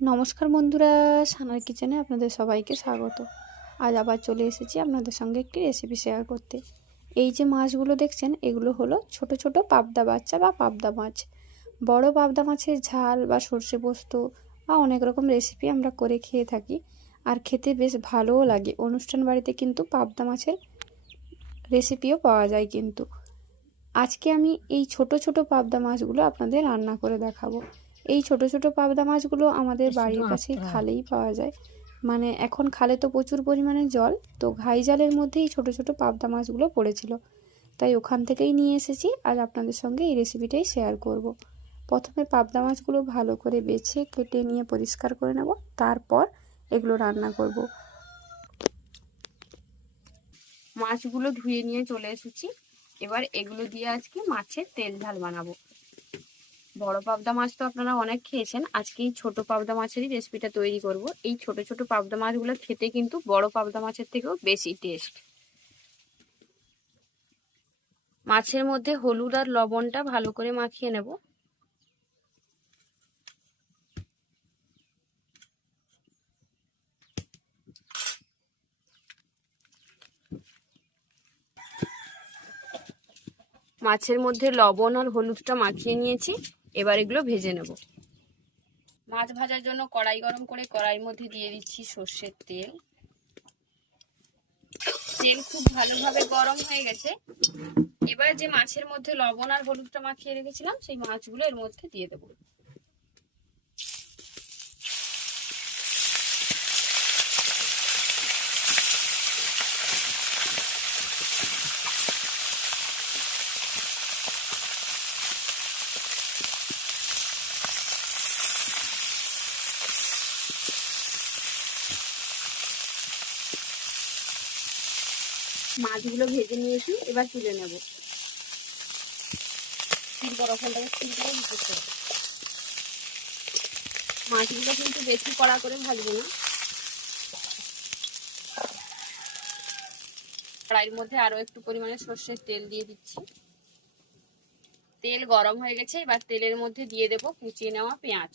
নমস্কার বন্ধুরা সানার কিচেনে আপনাদের সবাইকে স্বাগত। আজ আবার চলে এসেছি আপনাদের সঙ্গে একটি রেসিপি শেয়ার করতে। এই যে মাছগুলো দেখছেন, এগুলো হলো ছোট ছোট পাবদা বাচ্চা বা পাবদা মাছ। বড় পাবদা মাছের ঝাল বা সর্ষে পোস্ত বা অনেক রকম রেসিপি আমরা করে খেয়ে থাকি আর খেতে বেশ ভালোও লাগে। অনুষ্ঠান বাড়িতে কিন্তু পাবদা মাছের রেসিপিও পাওয়া যায় কিন্তু। আজকে আমি এই ছোট ছোট পাবদা মাছগুলো আপনাদের রান্না করে দেখাবো। এই ছোট ছোট পাবদা মাছগুলো আমাদের বাড়ির কাছেই খালেই পাওয়া যায়। মানে এখন খালে তো প্রচুর পরিমাণে জল তো ঘাই জালের মধ্যেই ছোট ছোট পাবদা মাছগুলো পড়েছিল। তাই ওখান থেকেই নিয়ে এসেছি আর আপনাদের সঙ্গে এই রেসিপিটাই শেয়ার করব। প্রথমে পাবদা মাছগুলো ভালো করে বেছে কেটে নিয়ে পরিষ্কার করে নেব তারপর এগুলো রান্না করব। মাছগুলো ধুয়ে নিয়ে চলে এসেছি। এবার এগুলো দিয়ে আজকে মাছের তেল ঝাল বানাবো। বড় পাবদা মাছ তো আপনারা অনেক খেয়েছেন। আজকে এই ছোট পাবদা মাছেরই রেসিপিটা তৈরি করব। এই ছোট ছোট পাবদা মাছগুলো খেতে কিন্তু বড় পাবদা মাছের থেকেও বেশি টেস্ট। মাছের মধ্যে হলুদ আর লবণটা ভালো করে মাখিয়ে নেব। মাছের মধ্যে লবণ আর হলুদটা মাখিয়ে নিয়েছি। এবার এগুলো ভেজে নেব। মাছ ভাজার জন্য কড়াই গরম করে কড়াইয়ের মধ্যে দিয়ে দিচ্ছি সর্ষের তেল। তেল খুব ভালোভাবে গরম হয়ে গেছে। এবার যে মাছের মধ্যে লবণ আর হলুদটা মাখিয়ে রেখেছিলাম, সেই মাছগুলো এর মধ্যে দিয়ে দেবো। মাছগুলো ভেজে নিয়েছি এবার তুলে নেব। মাছগুলো কিন্তু বেশি কড়া করে ভাজবো না। কড়াইয়ের মধ্যে আরও একটু পরিমাণে সর্ষের তেল দিয়ে দিচ্ছি। তেল গরম হয়ে গেছে, এবার তেলের মধ্যে দিয়ে দেব কুচিয়ে নেওয়া পেঁয়াজ।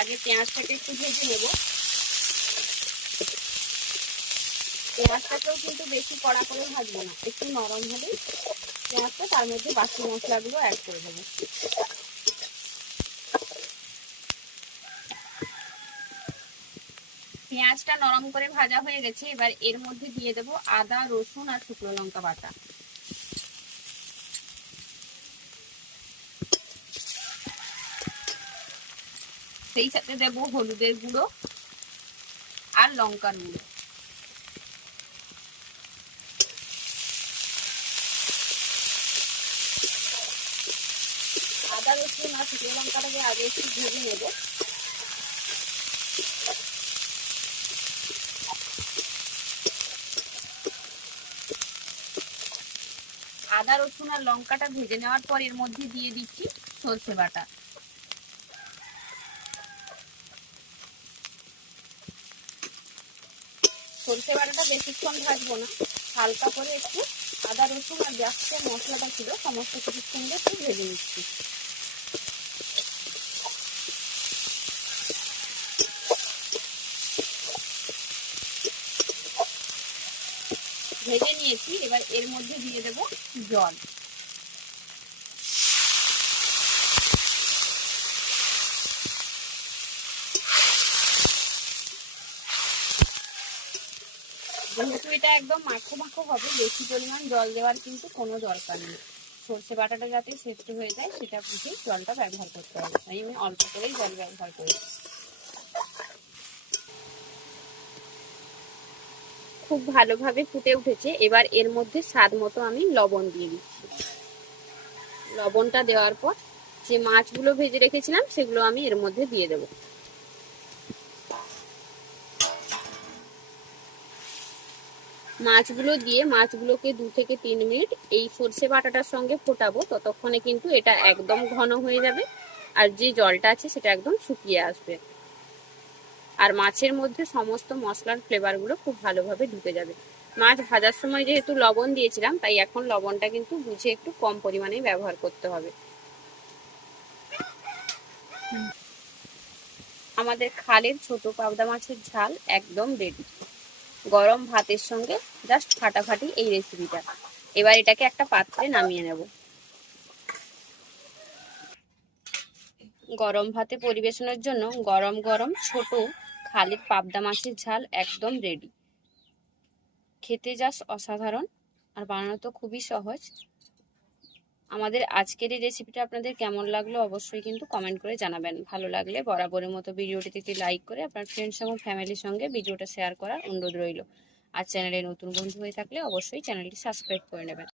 আগে পেঁয়াজটাকে একটু ভেজে নেব। পেঁয়াজটাকেও কিন্তু বেশি কড়া করে ভাজবো না, একটু নরম হলে পেঁয়াজটা তার মধ্যে বাকি মশলাগুলো অ্যাড করে দেবো। পেঁয়াজটা নরম করে ভাজা হয়ে গেছে, এবার এর মধ্যে দিয়ে দেবো আদা, রসুন আর শুকনো লঙ্কা বাটা। সেই সাথে দেব হলুদের গুঁড়ো আর লঙ্কার গুঁড়ো। আদা, রসুন আর শুকনো লঙ্কাটাকে আগে একটু ভেজে নেব। আদা, রসুন আর লঙ্কাটা ভেজে নেওয়ার পর এর মধ্যে দিয়ে দিচ্ছি সর্ষে বাটা। সরষে বাটাটা বেশিক্ষণ থাকব না। হালকা করে একটু আদা, রসুন আর যাচ্ছে মশলাটা ছিল, সমস্ত কিছুর সঙ্গে একটু ভেজে নিচ্ছি। ভেজে নিয়েছি, এবার এর মধ্যে দিয়ে দেবো জল। যেহেতু এটা একদম মাখো মাখো হবে, বেশি পরিমাণ জল দেওয়ার কিন্তু কোনো দরকার নেই। সর্ষে বাটাটা যাতে সেদ্ধ হয়ে যায়, সেটা বুঝে জলটা ব্যবহার করতে হবে। তাই আমি অল্প করেই জল ব্যবহার করি খুব ভালোভাবে ফুটে উঠেছে। এবার এর মধ্যে স্বাদ মতো আমি লবণ দিয়ে দিচ্ছি। লবণটা দেওয়ার পর যে মাছগুলো ভেজে রেখেছিলাম, সেগুলো আমি এর মধ্যে দিয়ে দেবো। মাছগুলো দিয়ে মাছগুলোকে দু থেকে তিন মিনিট এই সর্ষে বাটাটার সঙ্গে ফোটাবো। ততক্ষণে কিন্তু এটা একদম ঘন হয়ে যাবে আর যে জলটা আছে সেটা একদম শুকিয়ে আসবে। আর মাছের মধ্যে সমস্ত মশলার ফ্লেভারগুলো খুব ভালোভাবে ঢুকে যাবে। মাছ ভাজার সময় যেহেতু লবণ দিয়েছিলাম, তাই এখন লবণটা কিন্তু বুঝে একটু কম পরিমাণে ব্যবহার করতে হবে। আমাদের খালের ছোট পাবদা মাছের ঝাল একদম রেডি গরম ভাতের সঙ্গে জাস্ট ফাটাফাটি এই রেসিপিটা এবার এটাকে একটা পাত্রে নামিয়ে নেব। গরম ভাতে পরিবেশনের জন্য গরম গরম ছোট খালি পাবদা মাছের ঝাল একদম রেডি খেতে জাস্ট অসাধারণ। আর বানানো তো খুবই সহজ। আমাদের আজকের এই রেসিপিটা আপনাদের কেমন লাগল অবশ্যই কিন্তু কমেন্ট করে জানাবেন। ভালো লাগলে বরাবরের মতো ভিডিওটিতে একটি লাইক করে আপনার ফ্রেন্ডস এবং ফ্যামিলির সঙ্গে ভিডিওটা শেয়ার করার অনুরোধ রইল। আর চ্যানেলে নতুন বন্ধু হয়ে থাকলে অবশ্যই চ্যানেলটি সাবস্ক্রাইব করে নেবেন।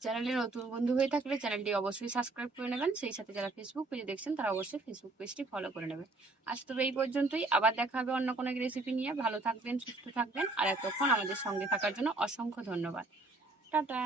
চ্যানেলে নতুন বন্ধু হয়ে থাকলে চ্যানেলটি অবশ্যই সাবস্ক্রাইব করে নেবেন। সেই সাথে যারা ফেসবুক পেজে দেখছেন, তারা অবশ্যই ফেসবুক পেজটি ফলো করে নেবেন। আজ তবে এই পর্যন্তই। আবার দেখা হবে অন্য কোনো রেসিপি নিয়ে। ভালো থাকবেন, সুস্থ থাকবেন। আর এতক্ষণ আমাদের সঙ্গে থাকার জন্য অসংখ্য ধন্যবাদ। টাটা!